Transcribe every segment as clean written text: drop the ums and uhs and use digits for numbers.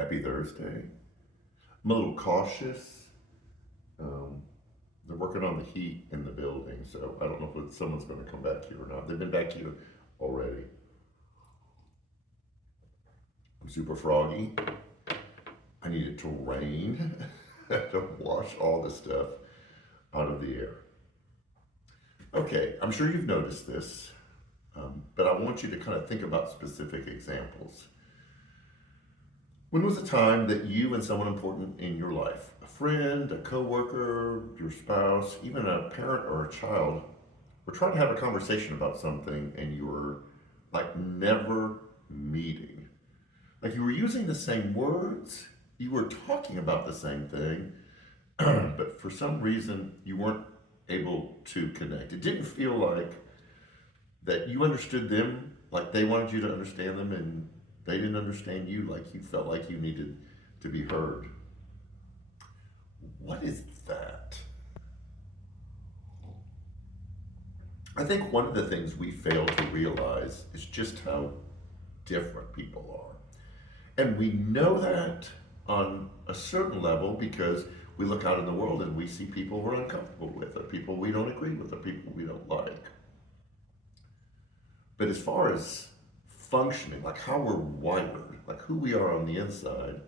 Happy Thursday. I'm a little cautious. Um, they're working on the heat in the building, so I don't know if someone's going to come back here or not. They've been back here already. I'm super froggy. I need it to rain to wash all the stuff out of the air. Okay, I'm sure you've noticed this, but I want you to kind of think about specific examples. When was a time that you and someone important in your life, a friend, a coworker, your spouse, even a parent or a child, were trying to have a conversation about something and you were like never meeting? Like you were using the same words, you were talking about the same thing, but for some reason you weren't able to connect. It didn't feel like that you understood them like they wanted you to understand them, and they didn't understand you like you felt like you needed to be heard. What is that? I think one of the things we fail to realize is just how different people are. And we know that on a certain level because we look out in the world and we see people we're uncomfortable with, or people we don't agree with, or people we don't like. But as far as functioning, like how we're wired, like who we are on the inside,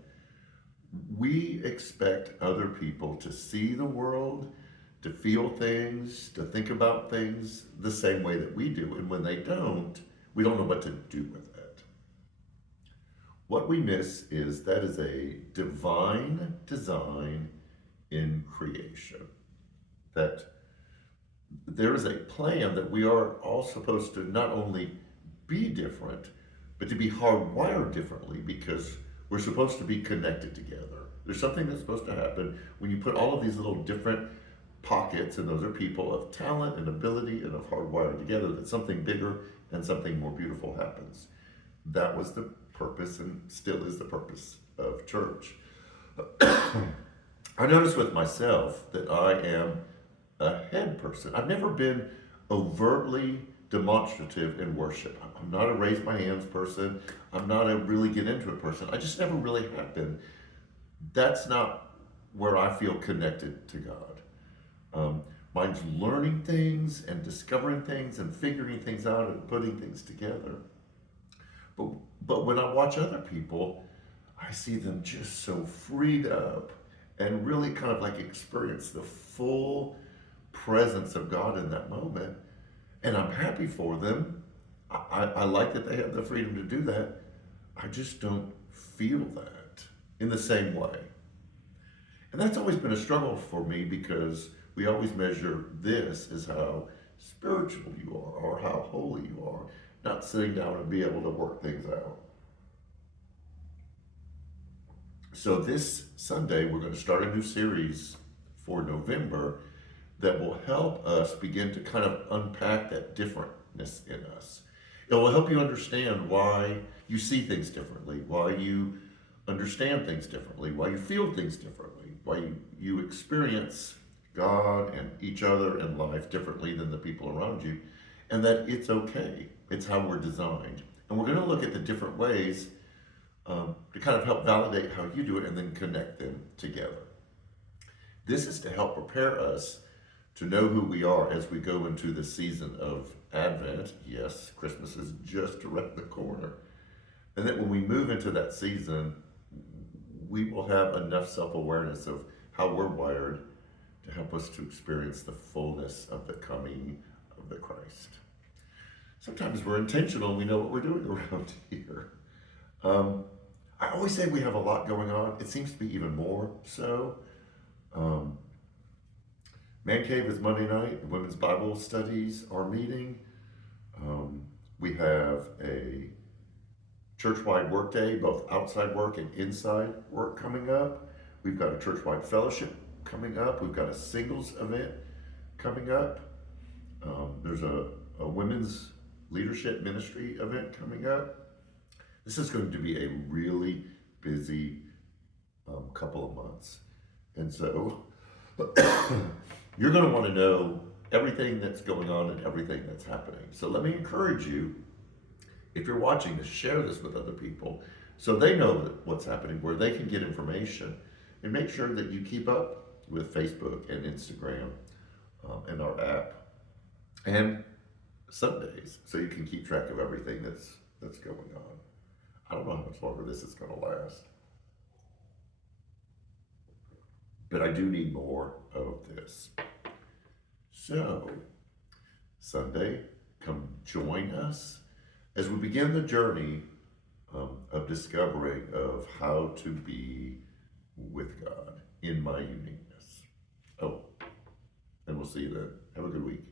we expect other people to see the world, to feel things, to think about things the same way that we do. And when they don't, we don't know what to do with it. What we miss is that is a divine design in creation. That there is a plan that we are all supposed to not only be different, but to be hardwired differently because we're supposed to be connected together. There's something that's supposed to happen when you put all of these little different pockets, and those are people of talent and ability and of hardwired together, that something bigger and something more beautiful happens. That was the purpose and still is the purpose of church. I notice with myself that I am a head person. I've never been overtly demonstrative in worship. I'm not a raise my hands person. I'm not a really get into it person. I just never really have been. That's not where I feel connected to God. Mine's learning things and discovering things and figuring things out and putting things together. But, but when I watch other people, I see them just so freed up and really kind of like experience the full presence of God in that moment. And I'm happy for them. I like that they have the freedom to do that. I just don't feel that in the same way. And that's always been a struggle for me because we always measure this as how spiritual you are or how holy you are, not sitting down and be able to work things out. So this Sunday, we're going to start a new series for November that will help us begin to kind of unpack that differentness in us. It will help you understand why you see things differently, why you understand things differently, why you feel things differently, why you experience God and each other in life differently than the people around you, and that it's okay. It's how we're designed. And we're going to look at the different ways to kind of help validate how you do it and then connect them together. This is to help prepare us to know who we are as we go into the season of Advent. Yes, Christmas is just around the corner. And that when we move into that season, we will have enough self-awareness of how we're wired to help us to experience the fullness of the coming of the Christ. Sometimes we're intentional and we know what we're doing around here. I always say we have a lot going on. It seems to be even more so. Man Cave is Monday night. The women's Bible studies are meeting. We have a church-wide work day, both outside work and inside work coming up. We've got a church-wide fellowship coming up. We've got a singles event coming up. There's a women's leadership ministry event coming up. This is going to be a really busy couple of months. And so you're going to want to know everything that's going on and everything that's happening. So let me encourage you, if you're watching this, share this with other people so they know what's happening, where they can get information, and make sure that you keep up with Facebook and Instagram and our app and Sundays, so you can keep track of everything that's going on. I don't know how much longer this is going to last, but I do need more of this. So, Sunday, come join us as we begin the journey of discovering of how to be with God in my uniqueness. Oh, and we'll see you then. Have a good week.